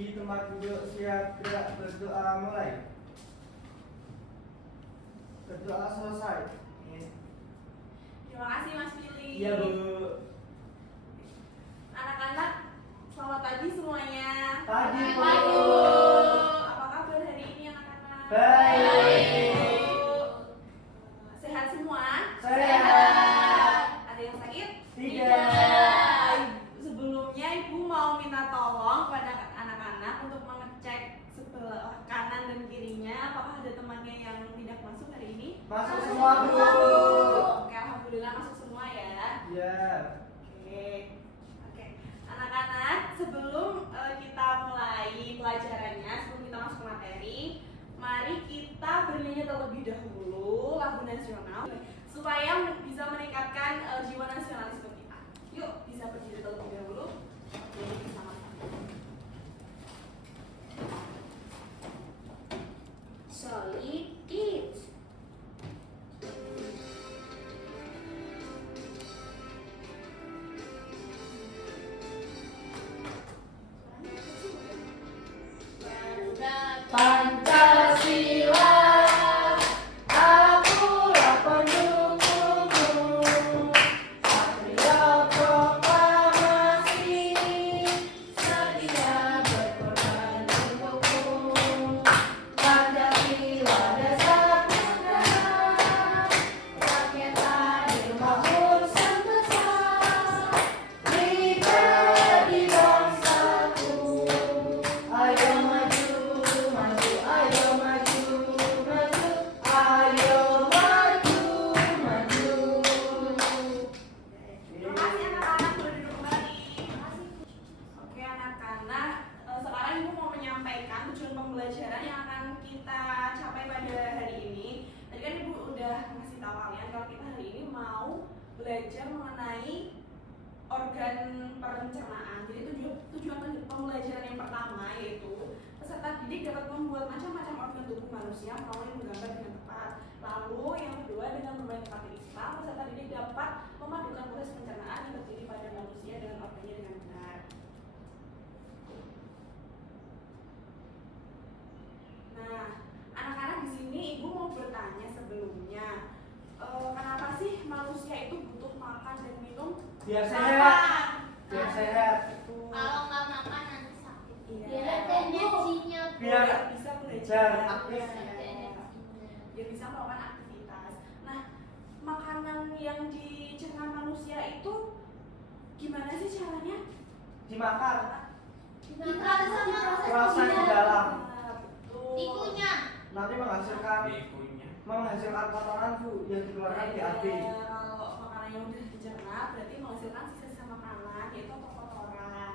Di tempat duduk siap gerak, berdoa mulai. Berdoa selesai. Terima kasih Mas Billy. Iya Bu. Anak-anak, selamat pagi semuanya. Pagi Bu. Apa kabar hari ini anak-anak? Baik. Sehat semua? Sehat. Ada yang sakit? Tidak. Sebelumnya Ibu mau minta tolong kepada anak-anak untuk mengecek sebelah kanan dan kirinya apakah ada temannya yang tidak masuk hari ini? Masuk semua Bu. Oke, alhamdulillah masuk semua ya. Ya. Oke. Anak-anak, sebelum kita mulai pelajarannya, sebelum kita masuk ke materi, mari kita bernyanyi terlebih dahulu lagu nasional supaya bisa meningkatkan jiwa nasionalisme kita. Yuk, bisa berdiri terlebih dahulu. Oke, sama-sama. Solid Kids. Pancasila, akulah pendukungmu. Satria proklamasi, sedia berkorban untukmu. Pancasila dasar negara, rakyat adil makmur sentosa, liberty bangsaku. Ayo maju, maju, ayo maju, maju, ayo maju, maju. Terima kasih anak-anak sudah duduk kembali. Oke anak-anak, sekarang Ibu mau menyampaikan tujuan pembelajaran yang akan kita capai pada hari ini. Tadi kan Ibu udah ngasih tahu kalian kalau kita hari ini mau belajar mengenai organ pencernaan. Jadi tujuan pembelajaran yang pertama yaitu peserta didik dapat membuat macam-macam organ tubuh manusia melalui menggambar dengan tepat. Lalu yang kedua, dengan bermain tempat Islam, peserta didik dapat memadukan proses pencernaan yang terjadi pada manusia dengan organnya dengan benar. Nah, anak-anak di sini Ibu mau bertanya sebelumnya, kenapa sih manusia itu butuh makan dan minum? Biar Kenapa? sehat. Biar sehat. Kalau nggak makan nanti sakit. Iya. Biar ada energinya. Biar bisa belajar belajar aktif. biar bisa melakukan aktivitas. Nah, makanan yang dicerna manusia itu gimana sih caranya? Dimakan. Dimakan sama Proses di dalam. Betul. Tikunya. Nanti menghasilkan kotoran Bu yang dikeluarkan di AB. Kalau makanan yang udah dicerna berarti menghasilkan sisa-sisa makanan yaitu kotoran.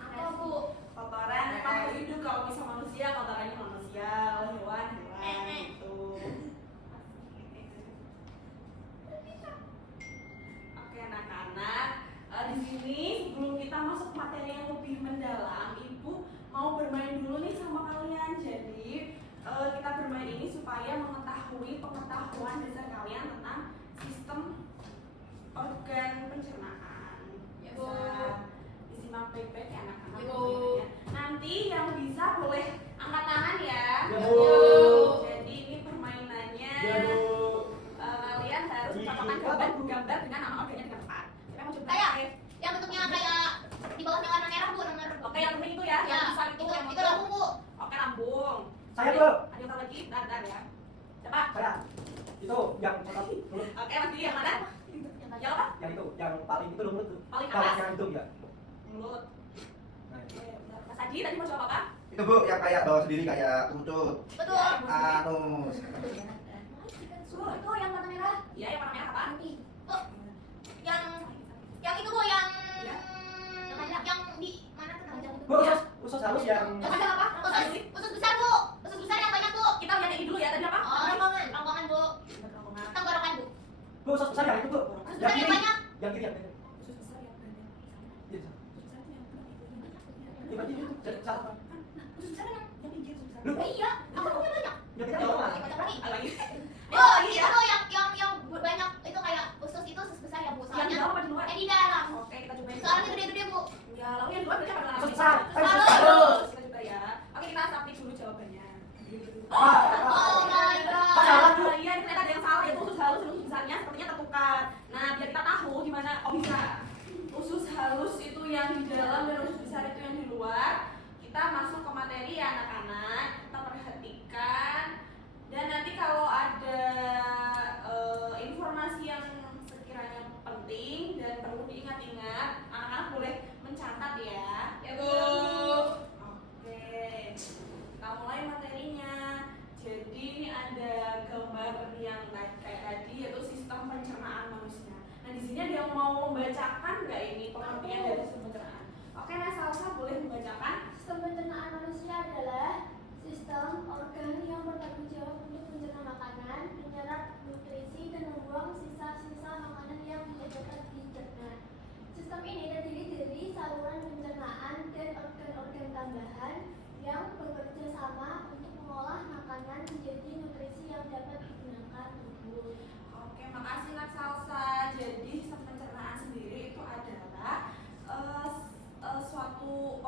Apa Bu? Kotoran makhluk hidup, kalau bisa manusia kotorannya manusia, kalau hewan gitu. Oke anak-anak, di sini sebelum kita masuk materi yang lebih mendalam, Ibu mau bermain dulu nih sama kalian. Jadi kita bermain ini supaya mengetahui pengetahuan dasar kalian tentang sistem organ pencernaan. Bisa disimak baik-baik ya anak-anak. permainannya. Nanti yang bisa boleh angkat tangan ya. Jadi ini permainannya. Kalian harus mencontohkan gambar dengan nama organnya dengan tepat. Siapa yang mau coba? Kayak yang bentuknya kayak di bawahnya warna merah Bu, nomor. Oke, yang penting itu ya. Ya, Yang besar itu yang itu lambung Bu. Oke, lambung. Saya Bu. Ada yang tahu lagi? Bentar ya. Siapa? Saya. Itu yang kotak. Oke, Mas Didi yang mana? Yang apa? Yang itu, yang paling itu loh tuh. Paling Kalau atas. yang itu ya. Mulut. Nah, itu. Oke, Mas Adi tadi mau jawab apa? Itu Bu, yang kayak bawa sendiri kayak kerucut. Betul. Anus. Itu yang warna merah. Iya, yang warna merah apa? Oh, yang itu Bu, yang Ya. yang di mana tuh namanya? Bu, usus halus yang Usus apa? Usus besar Bu. Usus besar yang banyak Bu. Kita lihat ini dulu ya. Tadi apa? Oh, rombongan Bu. Rombongan. Tenggorokan Bu. Bu, usus besar yang itu Bu. Usus Yang besar yang kiri. banyak. Yang kiri yang kiri. Usus besar yang banyak. Iya. Usus besar itu yang benar itu. Ini berarti itu jadi salah. Usus besar yang pinggir usus besar. Lu. Iya, aku punya banyak. Yang kita yang mana? Banyak lagi. Lagi. Oh, itu yang banyak itu kayak usus itu usus besar ya Bu. Yang di Soalnya dalam apa di luar? di dalam. Oke, kita cobain. Soalnya gede-gede Bu. Ya, lalu yang di luar berarti apa? Usus besar. Lalu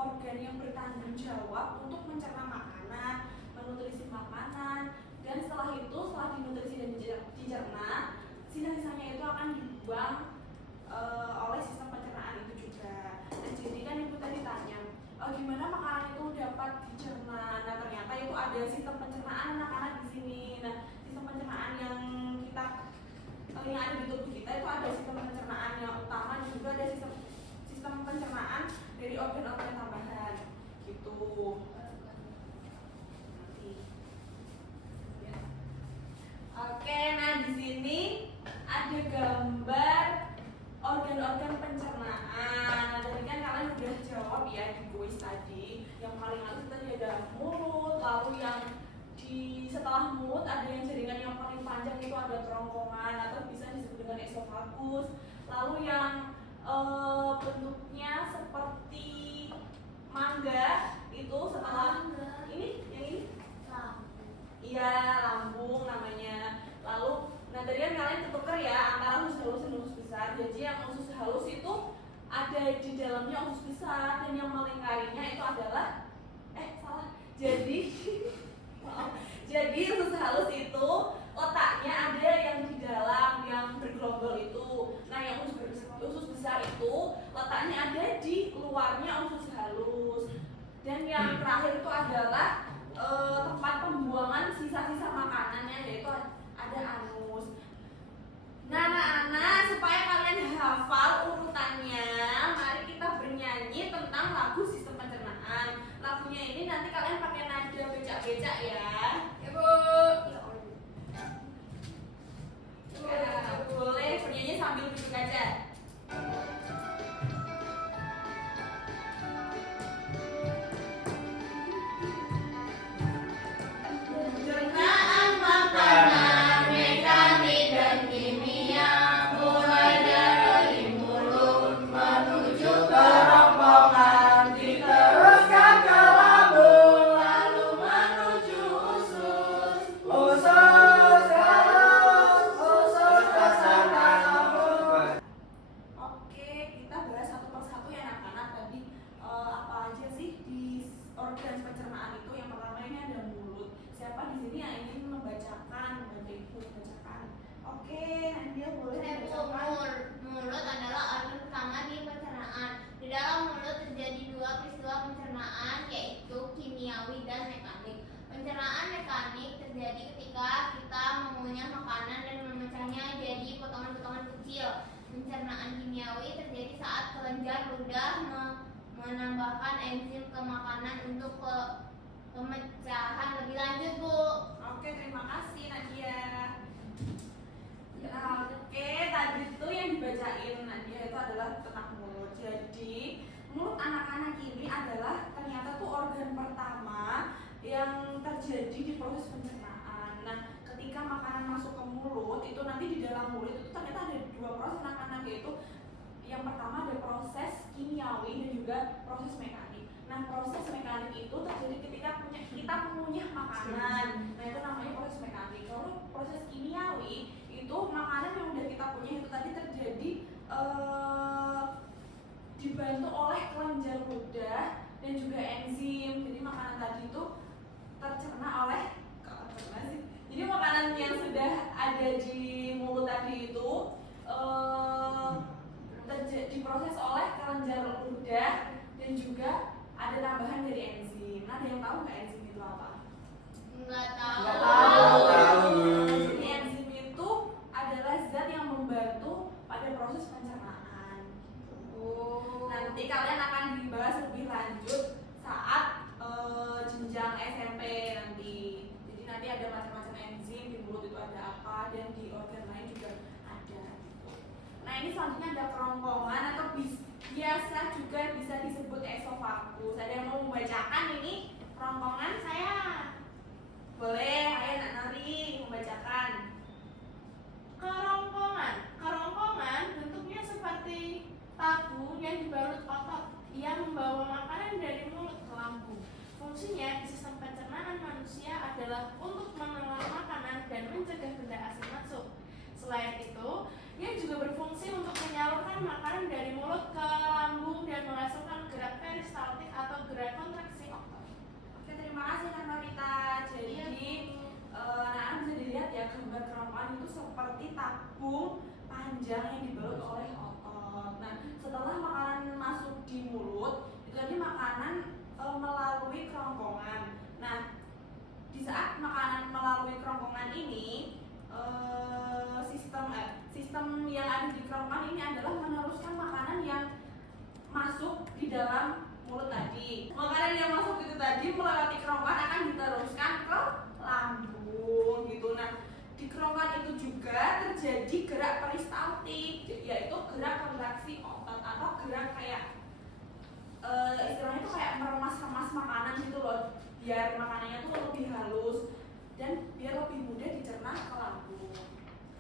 organ yang bertanggung jawab untuk mencerna makanan, menutrisi makanan, dan setelah dinutrisi dan dicerna, sisa-sisanya itu akan dibuang oleh sistem pencernaan itu juga. Nah, jadi kan ibu tadi tanya, gimana makanan itu dapat dicerna? Nah, ternyata itu ada sistem pencernaan anak-anak di sini. Nah, sistem pencernaan yang ada di tubuh kita itu ada sistem pencernaan yang utama dan juga ada sistem pencernaan dari organ-organ tambahan gitu. Nanti. Ya. Oke, nah di sini ada gambar organ-organ pencernaan. Nah, tadi kan kalian udah jawab ya di kuis tadi. Yang paling atas tadi ada mulut, lalu yang di setelah mulut ada yang jaringan yang paling panjang itu ada kerongkongan atau bisa disebut dengan esofagus. Lalu yang bentuknya seperti mangga itu setelah ini yang ini iya lambung namanya. Lalu nah tadi kan kalian ketuker ya antara usus halus dan usus besar. Jadi yang usus halus itu ada di dalamnya usus besar dan yang melingkarinya itu adalah jadi usus halus itu letaknya ada yang di dalam yang bergelombol itu. Nah yang usus besar itu letaknya ada di luarnya usus halus. Dan yang terakhir itu adalah tempat pembuangan sisa-sisa makanannya, yaitu ada anus. Nah anak-anak, supaya kalian hafal urutannya, mari kita bernyanyi tentang lagu sistem pencernaan. Lagunya ini nanti kalian pakai nada becak-becak ya. Ibu. Ya, boleh bernyanyi sambil duduk aja. Pencernaan makanan, mekanik dan kimia, mulai dari mulut menuju kerongkongan, diteruskan ke lambung, lalu menuju usus. Usus halus, usus besar dan lambung. Oke, kita bahas satu persatu ya anak-anak. Tadi apa aja sih di organ pencernaan itu? Yang pertama ini ada mulut. Siapa di sini yang ingin membacakan? Bantu ibu membacakan. Oke, Nadia boleh membacakan. Mulut adalah organ pertama di pencernaan. Di dalam mulut terjadi dua peristiwa pencernaan, yaitu kimiawi dan mekanik. Pencernaan mekanik terjadi ketika kita mengunyah makanan dan memecahnya jadi potongan-potongan kecil. Pencernaan kimiawi terjadi saat kelenjar ludah menambahkan enzim ke makanan untuk pemecahan lebih lanjut, Bu. Oke, terima kasih Nadia. Oke, tadi itu yang dibacain Nadia itu adalah tentang mulut. Jadi mulut anak-anak ini adalah ternyata tuh organ pertama yang terjadi di proses pencernaan. Nah, ketika makanan masuk ke mulut itu nanti di dalam mulut itu ternyata ada dua proses anak-anak, yaitu yang pertama ada proses kimiawi dan juga proses mekanik. Nah, proses mekanik itu terjadi ketika kita mengunyah makanan. Nah, itu namanya proses mekanik. Kalau proses kimiawi itu makanan yang udah kita punya itu tadi terjadi dibantu oleh kelenjar ludah dan juga enzim. Jadi makanan tadi itu tercerna oleh jadi makanan yang sudah ada di mulut tadi itu diproses oleh kelenjar ludah dan juga ada tambahan dari enzim. Nah, ada yang tahu nggak enzim itu apa? Nggak tahu. Nggak tahu. Jadi enzim itu adalah zat yang membantu pada proses pencernaan. Nanti kalian akan dibahas lebih lanjut saat jenjang SMP nanti. Jadi nanti ada macam-macam enzim di mulut itu ada apa dan di organ lain juga ada. Nah, ini selanjutnya ada kerongkongan atau biasa juga bisa disebut esofagus. Ada yang mau membacakan ini kerongkongan? Saya boleh, ayo Nak Nori membacakan. Kerongkongan bentuknya seperti tabu yang dibalut otot. Ia membawa makanan dari mulut ke lambung. Fungsinya di sistem pencernaan manusia adalah untuk mengelola makanan dan mencegah benda asing masuk. Selain itu, ia juga berfungsi untuk menyalurkan makanan dari mulut ke lambung dan menghasilkan gerak peristaltik panjang yang dibalut oleh otot. Nah, setelah makanan masuk di mulut, itu tadi makanan melalui kerongkongan. Nah, di saat makanan melalui kerongkongan ini, sistem yang ada di kerongkongan ini adalah meneruskan makanan yang masuk di dalam mulut tadi. Makanan yang masuk itu tadi melewati kerongkongan akan diteruskan ke lambung gitu. Nah, di kerongkongan itu juga terjadi gerak peristaltik, yaitu gerak kontraksi otot atau gerak kayak istilahnya itu kayak meremas-remas makanan gitu loh, biar makanannya tuh lebih halus dan biar lebih mudah dicerna ke lambung.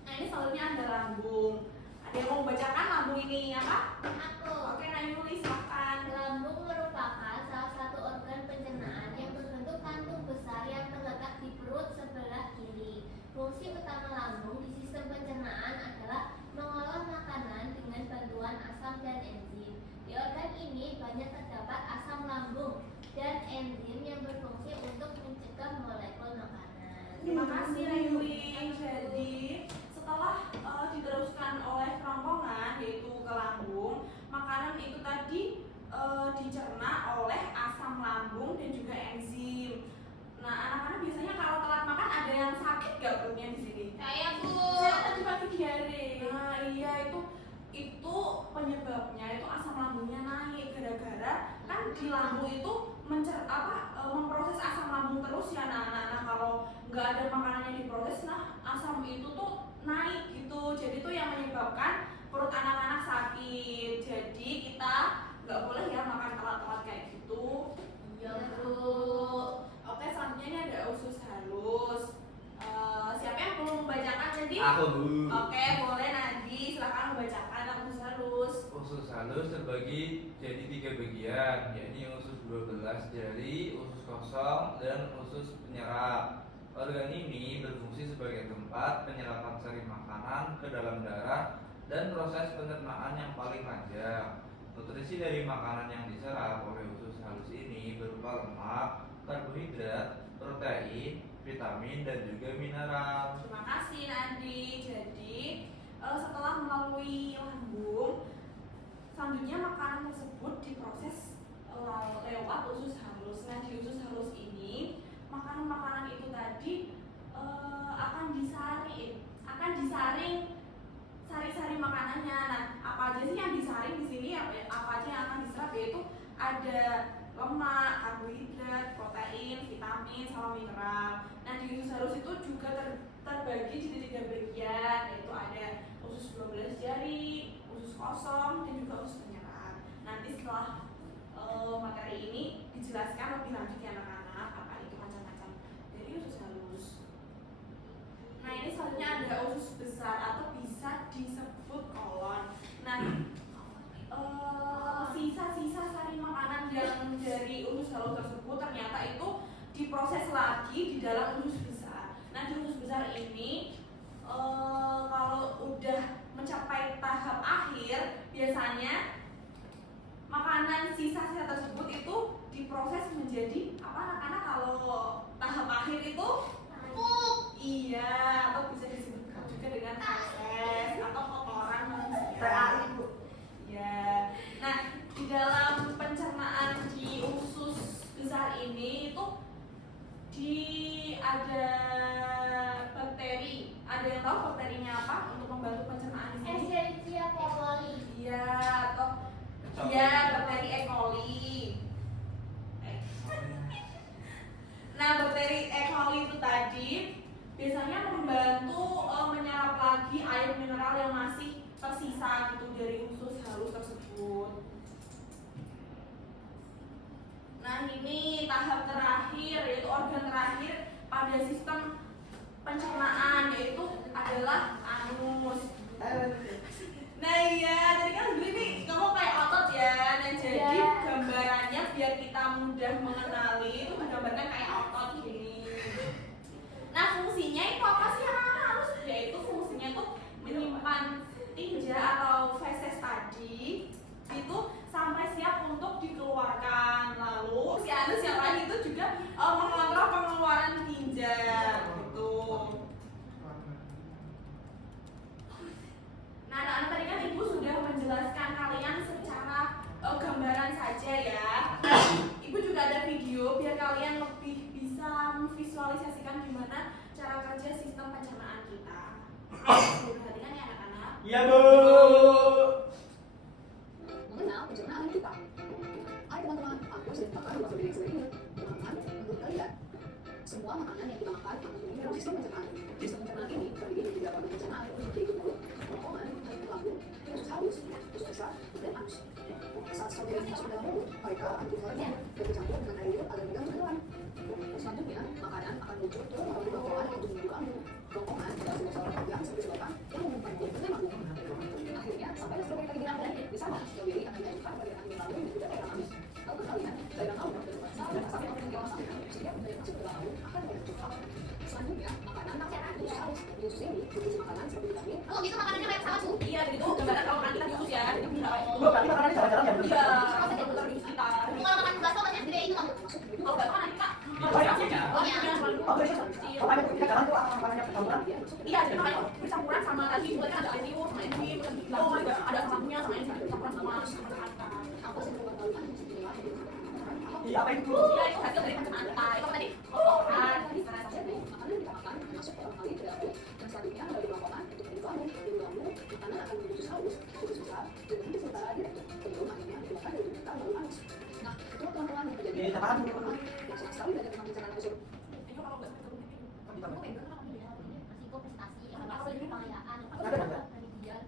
Nah, ini selanjutnya ada lambung. Ada yang mau membacakan lambung ini ya Kak? Aku. Oke, Nayuli silakan. Lambung merupakan salah satu organ pencernaan yang berbentuk kantung besar yang terletak di perut sebelah kiri. Fungsi utama lambung di sistem pencernaan adalah mengolah makanan dengan bantuan asam dan enzim. Di organ ini banyak terdapat asam lambung dan enzim yang berfungsi untuk mencegah molekul makanan. Terima kasih Nayuli. Jadi setelah diteruskan oleh kerongkongan yaitu ke lambung, makanan itu tadi dicerna oleh asam lambung dan juga enzim. Nah, anak-anak biasanya kalau telat makan ada yang sakit gak perutnya di sini? Saya Bu. Saya tadi pagi diare. Nah, iya itu penyebabnya itu asam lambungnya naik gara-gara kan di lambung itu memproses asam lambung terus ya nah kalau nggak ada makanan yang diproses, nah asam itu tuh naik gitu, jadi itu yang menyebabkan perut anak-anak sakit. Jadi kita nggak boleh ya makan telat-telat kayak gitu. Iya Bu. Oke, selanjutnya ini ada usus halus. Siapa yang belum membacakan tadi? Aku Bu. Oke, boleh Nadi, silakan membacakan usus halus. Usus halus terbagi jadi 3 bagian, yakni usus 12 jari, usus kosong, dan usus penyerap. Organ ini berfungsi sebagai tempat penyerapan sari makanan ke dalam darah dan proses pencernaan yang paling panjang. Nutrisi dari makanan yang diserap oleh usus halus ini berupa lemak, karbohidrat, protein, vitamin, dan juga mineral. Terima kasih Nadi. Jadi setelah melalui lambung, selanjutnya makanan tersebut diproses lewat usus halus. Nah, di usus halus ini makanan-makanan itu tadi akan disaring sari-sari makanannya. Nah, apa aja sih yang disaring di sini? Apa aja yang akan diserap? Yaitu ada lemak, karbohidrat, protein, vitamin, sama mineral. Nah, di usus halus itu juga terbagi jadi 3 bagian, yaitu ada usus 12 jari, usus kosong, dan juga usus penyerap. Nanti setelah materi ini dijelaskan lebih lanjut ya anak-anak apa itu macam-macam dari usus halus. Nah, ini selanjutnya ada usus besar atau bisa disebut kolon. Nah, sisa-sisa sari makanan yang dari usus halus tersebut ternyata itu diproses lagi di dalam usus besar. Nah, di usus besar ini kalau udah mencapai tahap akhir, biasanya makanan sisa-sisa tersebut itu diproses menjadi apa anak-anak? Kalau tahap akhir itu iya, atau bisa disebut juga dengan feses atau kotoran manusia. PAI Bu. Ya. Nah, di dalam pencernaan di usus besar ini itu ada bakteri. Ada yang tahu bakterinya apa untuk membantu pencernaan di sini? Escherichia coli. Iya, atau iya, bakteri E. coli. Nah, bakteri E. coli itu tadi biasanya membantu menyerap lagi air mineral yang masih tersisa gitu dari usus halus tersebut. Nah, ini tahap terakhir, yaitu organ terakhir pada sistem pencernaan, yaitu adalah anus. Nah iya, tadi kan dulu nih kamu kayak otot ya. Nah, jadi gambarannya biar kita mudah mengenali itu menggambarkan kayak otot gini. Nah, fungsinya itu apa sih anak-anak? Anus yaitu fungsinya tuh menyimpan tinja atau feses tadi itu sampai siap untuk dikeluarkan. Lalu si anus yang lain itu juga mengontrol pengeluaran tinja gitu. Nah, sistem pencernaan kita. Perhatikan ya anak-anak. Iya, Bu. Mengenal pencernaan kita. Hai teman-teman, aku sedang makan bakso diri sendiri. Teman-teman, menurut kalian, semua makanan yang kita makan mempunyai sistem pencernaan. Sistem pencernaan ini terdiri dari beberapa pencernaan yaitu mulut, kerongkongan, lambung, usus halus, usus besar, dan anus. Saat stroberi masuk ke dalam mulut, mereka akan berfungsi dan bercampur dengan air hidup agar mudah berjalan. Selanjutnya, makanan akan muncul turun melalui kerongkongan untuk membuka mulut. Kerongkongan adalah sebuah saluran panjang seperti sedotan yang menghubungkan mulut dengan lambung. Akhirnya, sampai stroberi lagi di lambung. Di sana, stroberi akan dilanjutkan pada bagian lambung dan juga daerah anus. Tahukah kalian, daerah lambung adalah tempat dan asal yang tinggal masakan. Setiap dari masuk ke dalam lambung akan membentuk hal. Selanjutnya, makanan akan masuk ke halus. Di usus ini berisi makanan seperti vitamin. Oh, gitu makanannya kayak pesawat, Bu. Iya, gitu. Gambaran kalau makan kita diusus ya. Jadi bisa. Bu, berarti makanannya jalan-jalan ya, Bu? Iya. Kalau diusus kita. Kalau makan bakso masih gede itu kamu. Kalau nggak makan kita. Oh, iya. Oh, iya. Oh, iya. Oh, ada kita jalan tuh makanannya percampuran. Iya, jadi makanya bercampuran sama tadi buat kan ada air liur sama enzim, ada asam-asambungnya sama enzim campuran sama Aku sedang mengetahui Iya, apa itu? Iya, itu hasil dari pencernaan kita. Itu apa tadi? Kerongkongan. jadi makanan yang kita makan masuk pertama kali ke dalam mulut dan selanjutnya melalui kerongkongan untuk menuju lambung. Dari lambung, makanan akan menuju usus halus, usus besar, dan nanti sementara lagi sebelum akhirnya dimakan dari bentar lalu anus. Nah, ketua teman-teman yang terjadi Ini apaan? yang sama sekali belajar tentang pencernaan usus. Ayo kalau nggak sampai ke Aku pengen resiko prestasi, apa pengayaan, penelitian.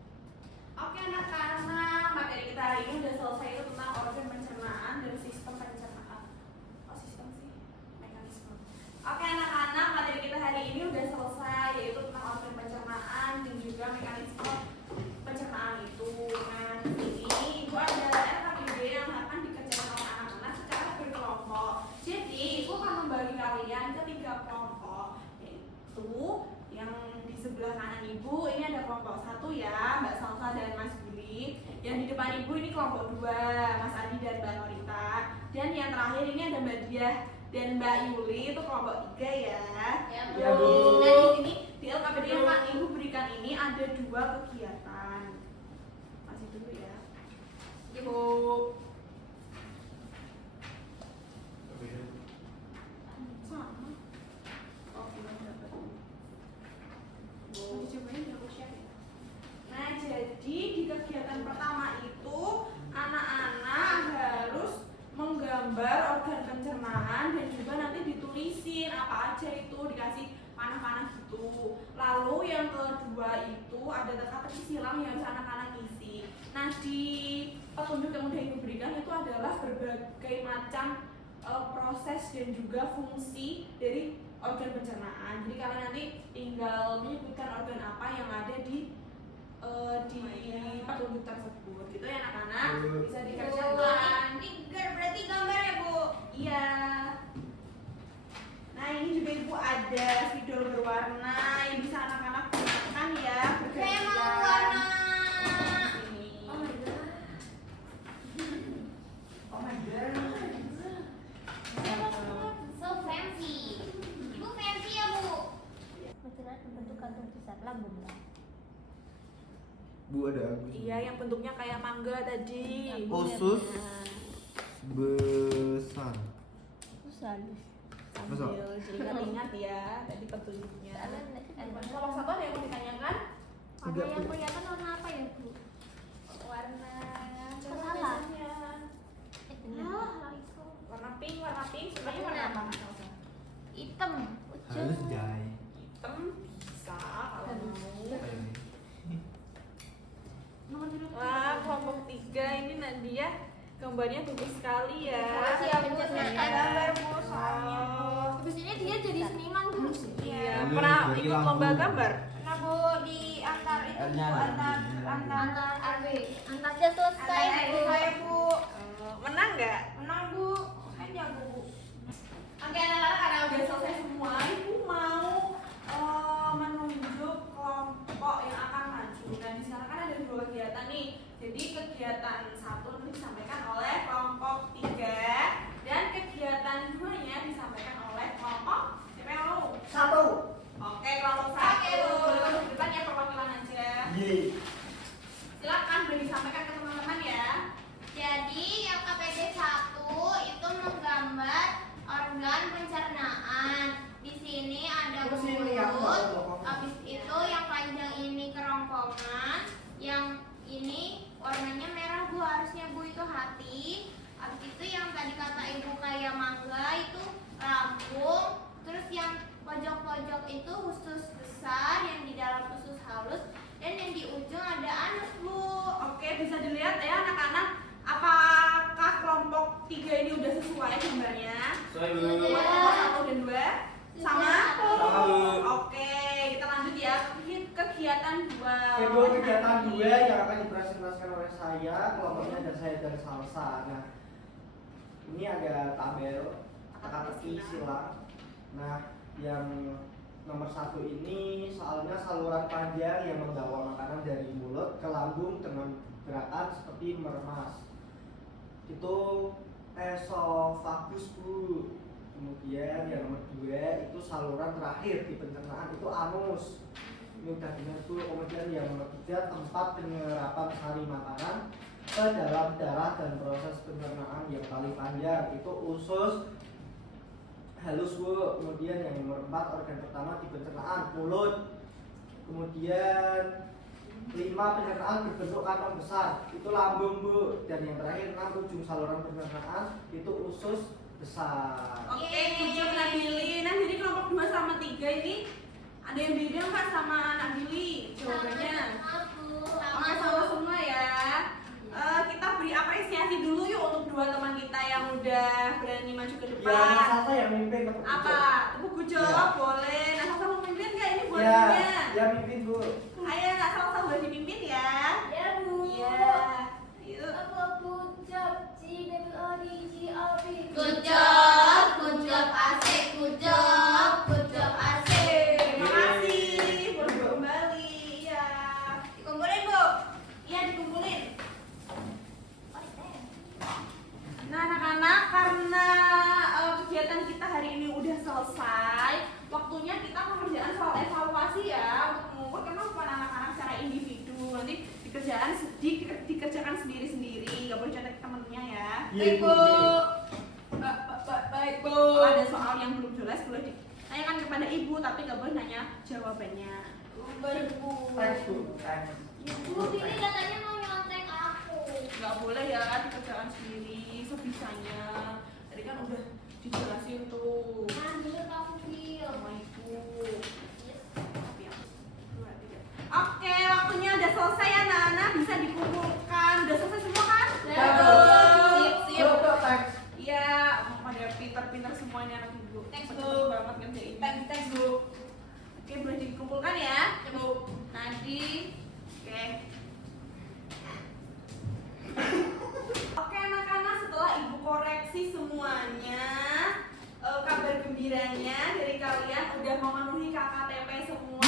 Oke anak-anak, materi kita hari ini udah selesai itu tentang organ pencernaan dan sistem pencernaan. Oh sistem sih, mekanisme. Oke anak-anak, materi kita hari ini udah selesai yaitu tentang organ pencernaan dan juga mekanisme pencernaan itu. Nah di sini ibu ada RKPD yang akan dikerjakan oleh anak-anak secara berkelompok. Jadi ibu akan membagi kalian ke 3 kelompok, yaitu yang di sebelah kanan ibu ini ada kelompok 1 ya, Mbak Salsa dan Mas Billy. Yang di depan ibu ini kelompok 2, Mas Adi dan Mbak Norita. Dan yang terakhir ini ada Mbak Diah dan Mbak Yuli, itu kelompok 3 ya. Ya, Bu. Nah di sini di LKPD yang akan ibu berikan ini ada 2 kegiatan. Masih dulu ya. Ibu. Sama. Oh, belum dapat. Nanti cobain aku share ya. Nah, jadi di kegiatan pertama itu anak-anak harus menggambar organ pencernaan dan juga nanti ditulisin apa aja itu, dikasih panah-panah gitu. Lalu yang kedua itu ada teka-teki silang yang harus anak-anak isi. Nah, di petunjuk yang udah ibu berikan itu adalah berbagai macam proses dan juga fungsi dari organ pencernaan. Jadi kalian nanti tinggal menyebutkan organ apa yang ada di petunjuk tersebut. Gitu ya anak-anak. Bisa dikerjakan. Berarti gambar ya, Bu? Iya. Nah ini juga ibu ada spidol berwarna yang bisa anak-anak gunakan ya. Saya mau bergantian. warna. Ini. Oh my god. Oh my god. So fancy. Ibu fancy ya, Bu? Pencernaan berbentuk kantung pusat lambung. Bu ada Agus. Iya yang bentuknya kayak mangga tadi. Usus besar. Pusat. Besar. Sambil ingat-ingat ya tadi petunjuknya. Kelompok 1 ada yang mau ditanyakan? Warna yang kelihatan warna apa ya, Bu? Warna Salah. biasanya. Alah, itu. Warna pink, sukanya warna apa? Hitam. Harus jai. Hitam bisa kalau mau. Wah, kelompok 3 ini Nadia gambarnya bagus sekali ya. Makasih ya, Bu. Senang gambar Bu. Oh. Habis ini dia jadi seniman, Bu. Iya, Boleh, pernah bagi ikut lampu. lomba gambar? Nah, Bu, di antar itu, Bu, R-nya ada. antar RW. Antarnya selesai, Bu. Bu. Menang nggak? Menang, Bu. Kan jago, Bu. Oke anak-anak karena udah selesai semua, ibu mau menunjuk kelompok yang akan maju. Nah di sana kan ada 2 kegiatan nih. Jadi kegiatan 1 nanti disampaikan oleh kelompok 3 dan kegiatan 2-nya disampaikan oleh kelompok siapa yang mau? 1. Oke kelompok 1. Oke, Bu. Boleh masuk depan ya perwakilan aja. Ye. Silakan boleh disampaikan ke teman-teman ya. Jadi, yang KPD 1 kayak mangga itu lambung, terus yang pojok-pojok itu usus besar, yang di dalam usus halus, dan yang di ujung ada anus, Bu. Oke, bisa dilihat ya anak-anak, apakah kelompok 3 ini udah sesuai gambarnya? Sesuai, Bu. Kelompok 1 dan 2 sama? Sama, Bu. Oke, kita lanjut ya ke kegiatan 2. Ibu, kegiatan 2 yang akan dipresentasikan oleh saya, kelompoknya dan saya dari Salsa. Nah, ini ada tabel teka-teki silang. Nah, yang nomor 1 ini soalnya saluran panjang yang membawa makanan dari mulut ke lambung dengan gerakan seperti meremas. Itu esofagus, Bu. Kemudian yang nomor 2 itu saluran terakhir di pencernaan, itu anus. Ini udah benar, Bu. Kemudian yang nomor 3 tempat penyerapan sari makanan ke dalam darah dan proses pencernaan yang paling panjang, itu usus halus, Bu. Kemudian yang nomor 4 organ pertama di pencernaan, mulut. Kemudian 5 pencernaan berbentuk kantong besar, itu lambung, Bu. Dan yang terakhir 6 ujung saluran pencernaan, itu usus besar. Oke, tujuh Nabili. Nah, jadi kelompok 2 sama 3 ini ada yang beda nggak sama Nabili? Jawabannya sama semua ya. Kita beri apresiasi dulu yuk untuk 2 teman kita yang udah berani maju ke Ya, depan. Mas Salsa yang mimpin tepuk Apa? gujol. Tepuk gujol, Ya. boleh. Nah, Salsa mau mimpin nggak? Ini buat Ya, dia. ya mimpin, Bu. Ayo, Kak Salsa boleh dipimpin ya. Ya, Bu. Iya. Yuk. Good job, asik, good job, asik. Terima kasih. Boleh kembali. Iya. Dikumpulin, Bu. Iya, dikumpulin. Nah, anak-anak, karena kegiatan kita hari ini udah selesai, waktunya kita mengerjakan soal evaluasi ya, untuk mengukur kemampuan anak-anak secara individu. Nanti dikerjakan sendiri-sendiri, nggak boleh contek temennya ya. Iya, Baik, Bu. Baik, Bu. Kalau ada soal yang belum jelas boleh ditanyakan kepada ibu, tapi nggak boleh nanya jawabannya. Thanks, Bu. Thanks. Bu, ini katanya mau nyontek aku. Nggak boleh ya, dikerjakan sendiri sebisanya. Tadi kan udah dijelasin tuh Nah, dulu kamu Bil. sama ibu. Oke, waktunya udah selesai ya anak-anak, bisa dikumpulkan. Udah selesai semua kan? Ya, Bu. Sip. Bu, thanks. Iya, pada pintar-pintar semuanya anak ibu. Thanks, Cepet Bu. banget ngerjainnya. Thanks, Bu. Oke, boleh dikumpulkan ya, Bu. Nanti, oke. Oke, anak-anak, setelah ibu koreksi semuanya, kabar gembiranya dari kalian udah memenuhi KKTP semua.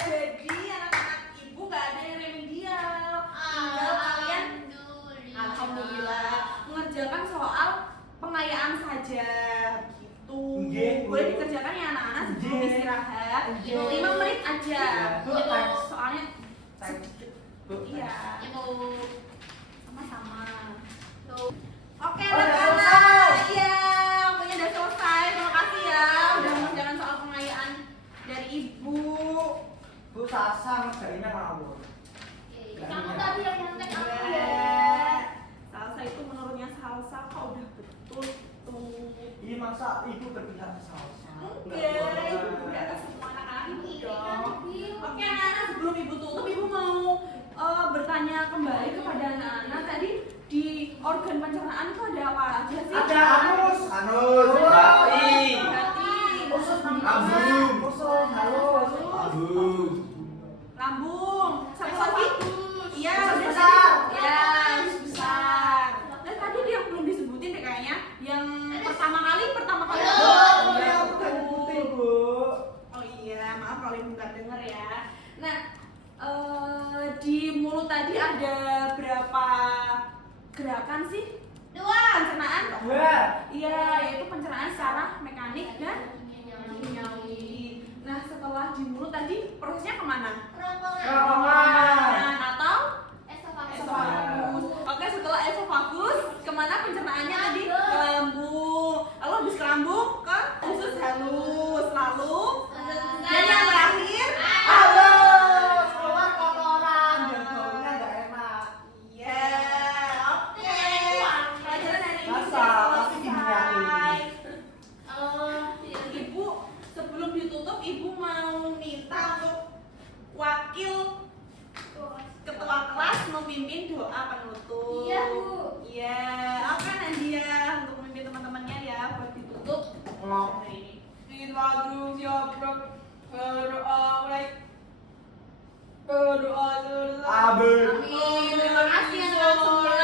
Jadi anak-anak ibu nggak ada yang remedial. Tinggal kalian alhamdulillah mengerjakan soal pengayaan saja gitu. Nggih, Bu. Boleh dikerjakan ya anak-anak sebelum Nggih. istirahat. Nggih. 5 menit aja. Bu, thanks. Soalnya Thanks. Bu, iya. Ibu. Sama-sama. Tuh. Oke, Oh, udah anak-anak. selesai. Iya, waktunya udah selesai. Terima kasih ya udah mengerjakan soal pengayaan dari ibu. Bu, Salsa ngerjainnya ngawur. Kamu tadi yang nyontek aku ya. Iya. Salsa itu menurutnya Salsa kok udah betul tuh. Ini masa ibu berpihak ke Salsa? Oke, ibu udah ke semua anak-anak ibu dong. Oke anak-anak, sebelum ibu tutup, ibu mau bertanya kembali kepada anak-anak. Tadi di organ pencernaan itu ada apa aja sih? Ada anus. Anus, Oh. hati, Berarti Usus Lambung. usus halus. lambung, lambung. Satu lagi? Iya, Usus udah besar. tadi. Iya, usus besar. Dan tadi dia belum disebutin deh kayaknya. Yang pertama kali. Iya, Oh, aku kan putih, Bu. Oh iya, maaf kalau ibu nggak denger ya. Nah, di mulut tadi ada berapa gerakan sih? 2. Pencernaan? Dua. Iya, yaitu pencernaan secara mekanik dan kimiawi. Nah, setelah di mulut tadi prosesnya kemana? Kerongkongan. Atau Esofagus. esofagus. Oke, setelah esofagus, kemana pencernaannya tadi? Ke lambung. Lalu habis ke lambung ke usus halus. Lalu dan yang terakhir Halus. Keluar kotoran. Yang baunya nggak enak. iya, oke. Pelajaran hari bisa pasti kimia ini. Ibu sebelum ditutup ibu mau minta untuk wakil ketua kelas memimpin doa penutup. Iya, Bu. Iya, apa Nadia untuk memimpin teman-temannya ya buat ditutup hari ini. Kita terus ya berdoa mulai berdoa dulu. Amin. Terima kasih anak-anak semua.